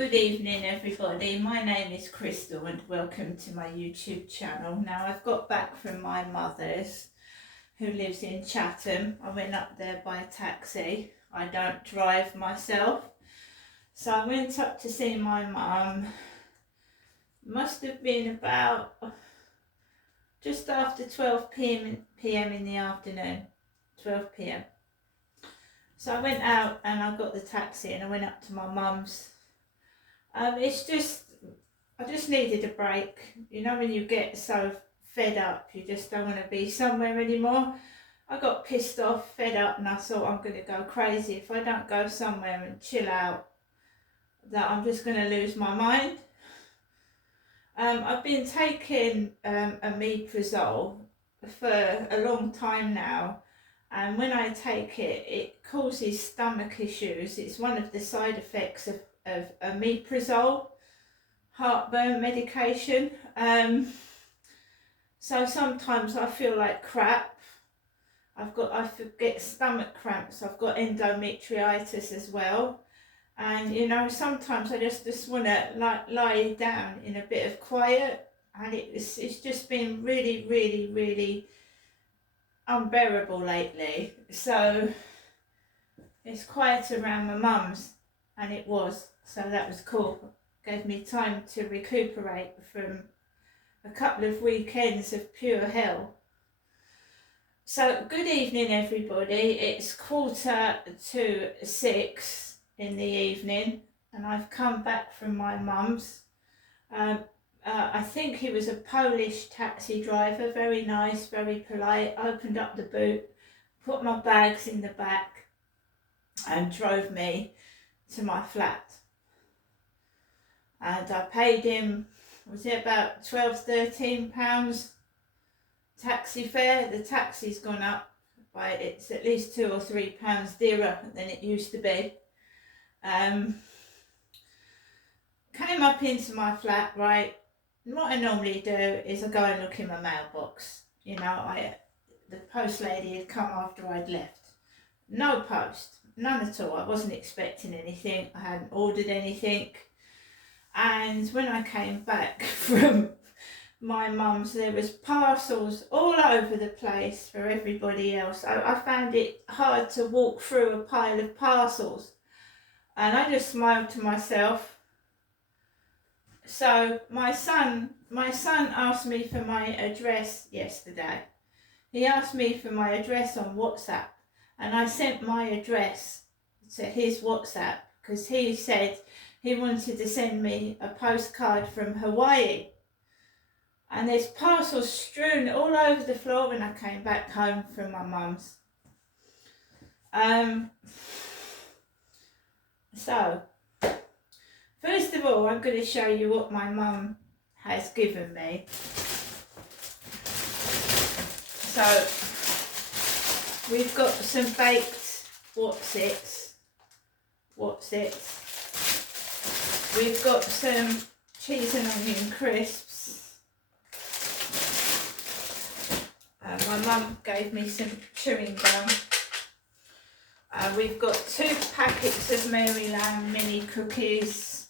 Good evening everybody, my name is Crystal and welcome to my YouTube channel. Now I've got back from my mother's who lives in Chatham. I went up there by taxi. I don't drive myself. So I went up to see my mum. Must have been about just after 12 p.m. in the afternoon, 12 p.m. So I went out and I got the taxi and I went up to my mum's. I just needed a break. You know when you get so fed up, you just don't want to be somewhere anymore. I got pissed off, fed up, and I thought I'm going to go crazy. If I don't go somewhere and chill out, that I'm just going to lose my mind. I've been taking omeprazole for a long time now, and when I take it, it causes stomach issues. It's one of the side effects of omeprazole, heartburn medication. So sometimes I feel like crap. I get stomach cramps. I've got endometritis as well. And you know, sometimes I just want to lie down in a bit of quiet, and it's just been really unbearable lately. So it's quiet around my mum's, and it was, so that was cool. Gave me time to recuperate from a couple of weekends of pure hell. So good evening everybody, it's 5:45 in the evening and I've come back from my mum's. I think he was a Polish taxi driver, very nice, very polite, opened up the boot, put my bags in the back and drove me to my flat. And I paid him, was it about £12-13 taxi fare? The taxi's gone up by, it's at least £2 or £3 dearer than it used to be. Came up into my flat, right, and what I normally do is I go and look in my mailbox. You know, the post lady had come after I'd left. No post, none at all. I wasn't expecting anything, I hadn't ordered anything. And when I came back from my mum's, there was parcels all over the place for everybody else. I found it hard to walk through a pile of parcels, and I just smiled to myself. So my son asked me for my address yesterday. He asked me for my address on WhatsApp, and I sent my address to his WhatsApp because he said he wanted to send me a postcard from Hawaii. And there's parcels strewn all over the floor when I came back home from my mum's. So, first of all, I'm going to show you what my mum has given me. So, we've got some baked Wotsits. We've got some cheese and onion crisps. My mum gave me some chewing gum. We've got 2 packets of Mary Lamb mini cookies.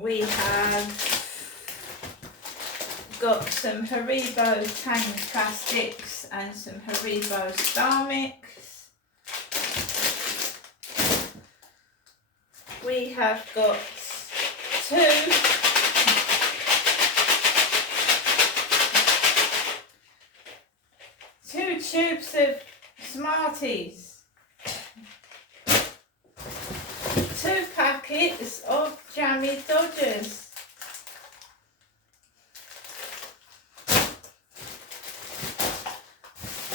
We have got some Haribo Tang plastics and some Haribo Star Mix. We have got 2 tubes of Smarties, 2 packets of Jammy Dodgers,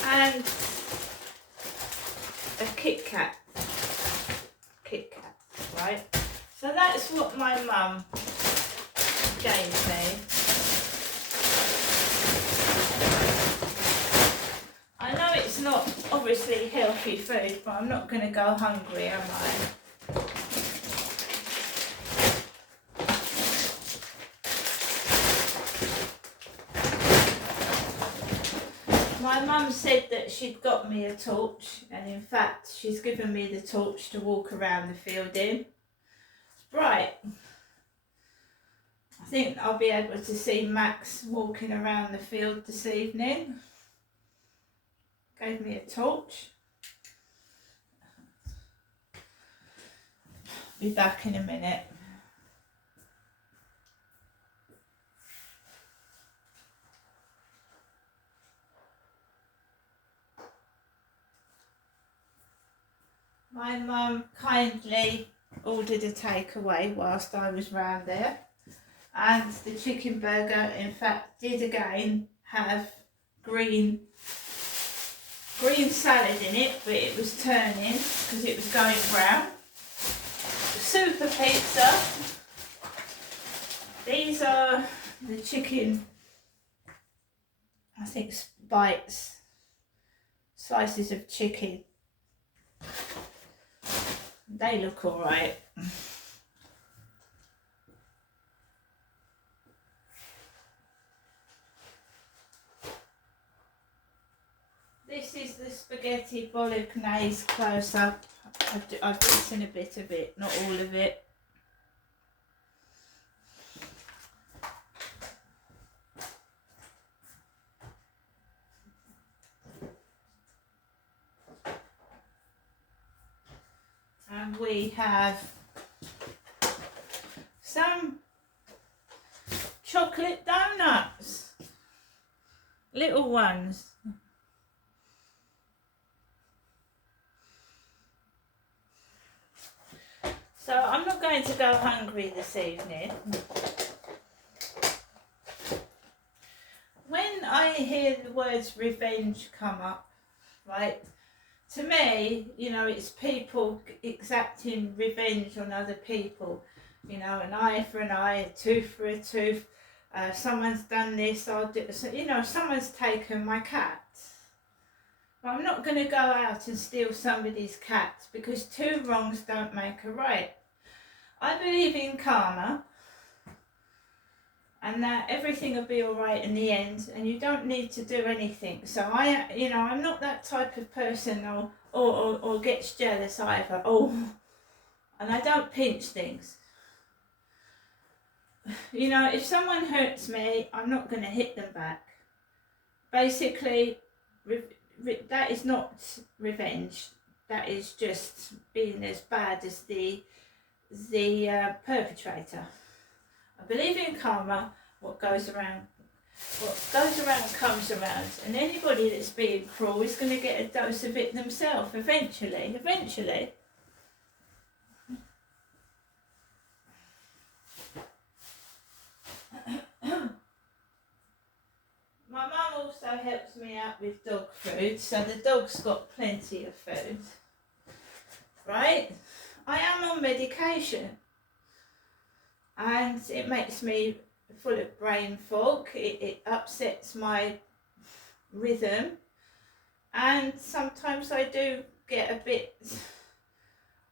and a Kit Kat, right? So that's what my mum gave me. I know it's not obviously healthy food, but I'm not going to go hungry, am I? My mum said that that she'd got me a torch, and in fact she's given me the torch to walk around the field in. It's bright. I think I'll be able to see Max walking around the field this evening. Gave me a torch. Be back in a minute. My mum kindly ordered a takeaway whilst I was round there, and the chicken burger in fact did again have green salad in it, but it was turning because it was going brown. Super pizza. These are the chicken, I think, bites, slices of chicken. They look alright. This is the spaghetti bolognese close-up. I've eaten a bit of it, not all of it. And we have some chocolate donuts, little ones. So I'm not going to go hungry this evening. When I hear the words revenge come up, right, to me, you know, it's people exacting revenge on other people. You know, an eye for an eye, a tooth for a tooth. Someone's done this, I'll do it. So, you know, someone's taken my cat. But I'm not going to go out and steal somebody's cat, because two wrongs don't make a right. I believe in karma, and that everything will be all right in the end, and you don't need to do anything. So I'm not that type of person or gets jealous either. And I don't pinch things. You know, if someone hurts me, I'm not going to hit them back. Basically, that is not revenge. That is just being as bad as the perpetrator. I believe in karma. What goes around comes around, and anybody that's being cruel is going to get a dose of it themselves eventually. My mum also helps me out with dog food, so the dog's got plenty of food, right? I am on medication, and it makes me full of brain fog. It upsets my rhythm, and sometimes I do get a bit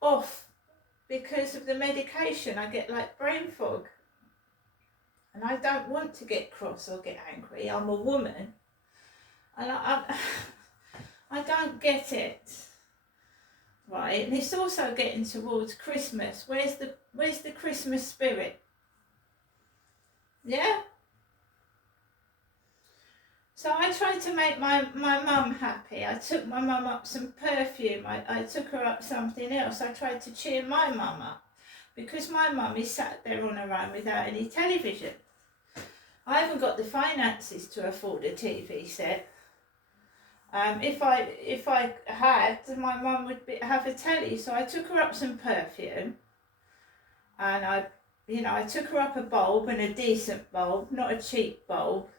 off because of the medication. I get like brain fog, and I don't want to get cross or get angry. I'm a woman, and I don't get it. Right, and it's also getting towards Christmas. Where's the Christmas spirit? Yeah? So I tried to make my mum happy. I took my mum up some perfume. I took her up something else. I tried to cheer my mum up, because my mum is sat there on her own without any television. I haven't got the finances to afford a TV set. If I had, my mum would have a telly. So I took her up some perfume, and I took her up a bulb, and a decent bulb, not a cheap bulb.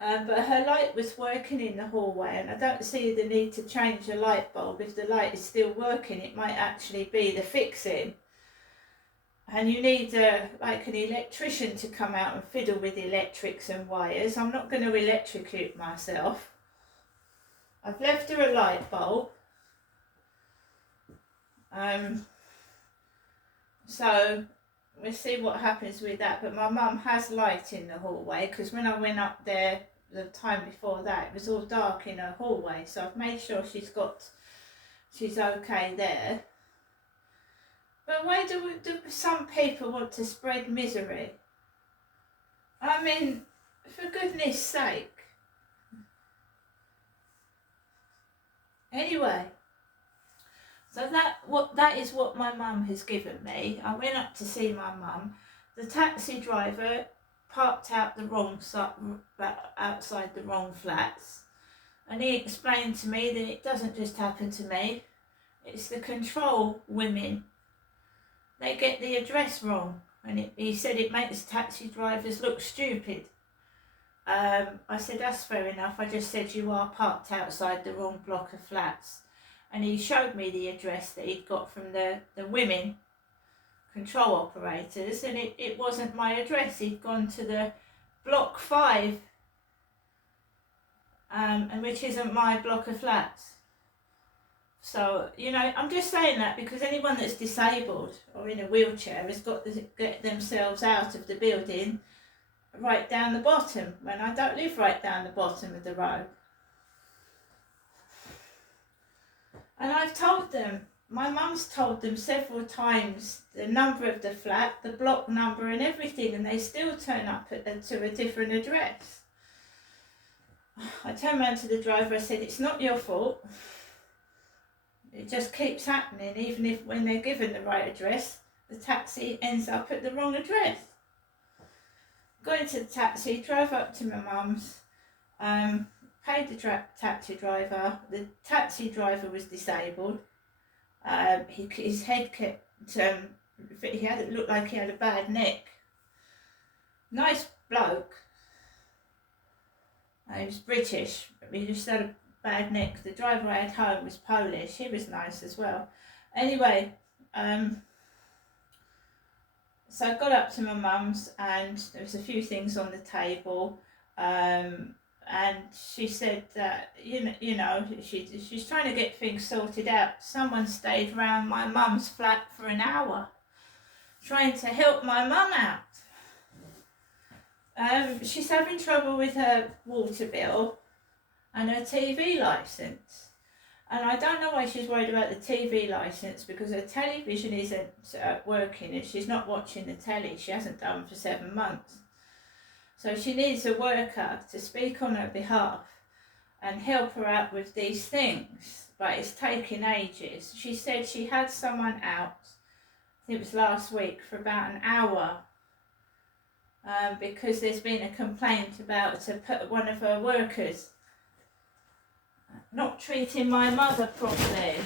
But her light was working in the hallway, and I don't see the need to change a light bulb. If the light is still working, it might actually be the fixing. And you need like an electrician to come out and fiddle with electrics and wires. I'm not going to electrocute myself. I've left her a light bulb. So we'll see what happens with that. But my mum has light in the hallway, because when I went up there the time before that, it was all dark in her hallway, so I've made sure she's okay there. But why do some people want to spread misery? I mean, for goodness sake. Anyway, so that is what my mum has given me. I went up to see my mum. The taxi driver parked out the wrong side, outside the wrong flats, and he explained to me that it doesn't just happen to me. It's the control women. They get the address wrong, and he said it makes taxi drivers look stupid. I said, that's fair enough. I just said you are parked outside the wrong block of flats. And he showed me the address that he'd got from the women control operators, and it wasn't my address. He'd gone to the block 5, and which isn't my block of flats. So, you know, I'm just saying that because anyone that's disabled or in a wheelchair has got to get themselves out of the building right down the bottom, when I don't live right down the bottom of the road. And I've told them, my mum's told them several times the number of the flat, the block number and everything, and they still turn up to a different address. I turned around to the driver, I said, it's not your fault. It just keeps happening, even if when they're given the right address, the taxi ends up at the wrong address. Got into the taxi, drove up to my mum's, paid the taxi driver. The taxi driver was disabled. His head kept, it looked like he had a bad neck. Nice bloke. He was British, but he just had a bad neck. The driver I had home was Polish. He was nice as well. Anyway, so I got up to my mum's and there was a few things on the table, and she said that you know she's trying to get things sorted out. Someone stayed round my mum's flat for an hour trying to help my mum out. She's having trouble with her water bill and her TV licence. And I don't know why she's worried about the TV licence, because her television isn't working and she's not watching the telly. She hasn't done for 7 months. So she needs a worker to speak on her behalf and help her out with these things. But it's taking ages. She said she had someone out, I think it was last week, for about an hour. Because there's been a complaint about one of her workers not treating my mother properly.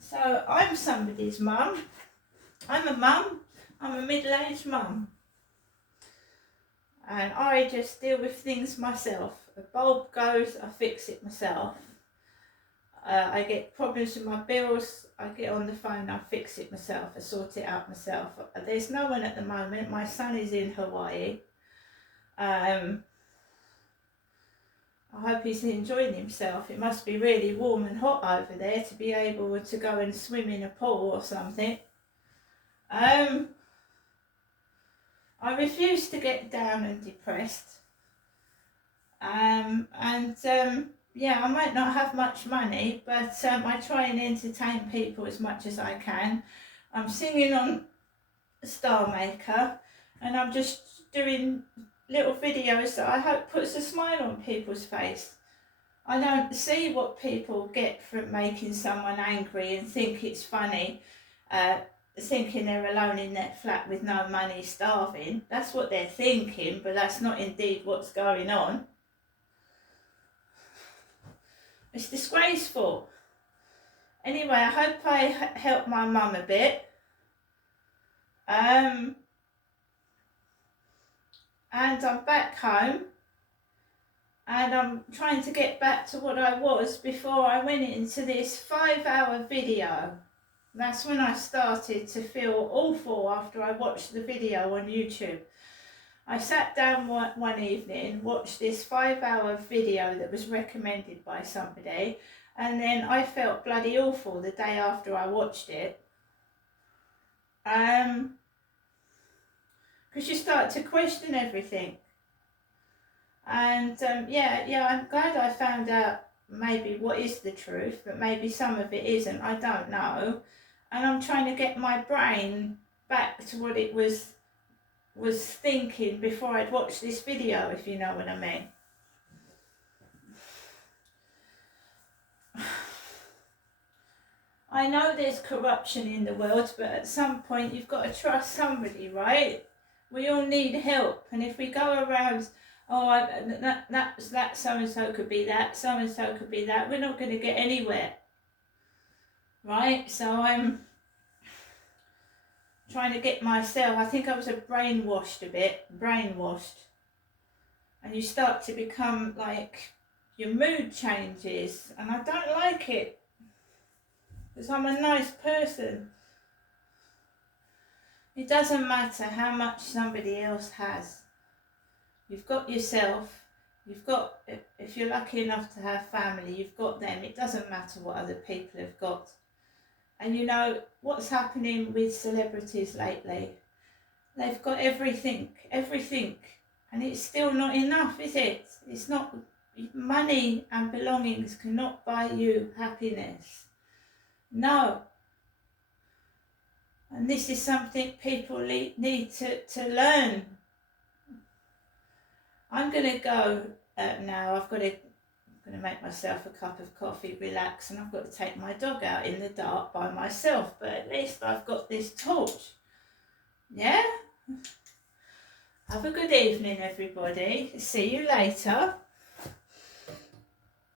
So I'm somebody's mum. I'm a mum. I'm a middle-aged mum. And I just deal with things myself. A bulb goes, I fix it myself. I get problems with my bills, I get on the phone, I fix it myself, I sort it out myself. There's no one at the moment. My son is in Hawaii. I hope he's enjoying himself. It must be really warm and hot over there to be able to go and swim in a pool or something. I refuse to get down and depressed. Yeah, I might not have much money, but I try and entertain people as much as I can. I'm singing on Star Maker, and I'm just doing little videos that I hope puts a smile on people's face. I don't see what people get from making someone angry and think it's funny, thinking they're alone in their flat with no money, starving. That's what they're thinking, but that's not indeed what's going on. It's disgraceful. Anyway, I hope I help my mum a bit. And I'm back home, and I'm trying to get back to what I was before I went into this 5-hour video. That's when I started to feel awful after I watched the video on YouTube. I sat down one evening, watched this 5-hour video that was recommended by somebody, and then I felt bloody awful the day after I watched it. Because you start to question everything. And yeah, I'm glad I found out maybe what is the truth, but maybe some of it isn't, I don't know. And I'm trying to get my brain back to what it was thinking before I'd watched this video, if you know what I mean. I know there's corruption in the world, but at some point you've got to trust somebody, right? We all need help, and if we go around, oh, that so-and-so could be that, so-and-so could be that, we're not going to get anywhere, right? So I'm trying to get myself, I think I was brainwashed a bit, and you start to become like, your mood changes, and I don't like it, because I'm a nice person. It doesn't matter how much somebody else has. You've got yourself, you've got, if you're lucky enough to have family, you've got them. It doesn't matter what other people have got. And you know, what's happening with celebrities lately? They've got everything, and it's still not enough, is it? It's not, money and belongings cannot buy you happiness. No. And this is something people need to learn. I'm going to go now. I'm going to make myself a cup of coffee, relax, and I've got to take my dog out in the dark by myself. But at least I've got this torch. Yeah? Have a good evening, everybody. See you later.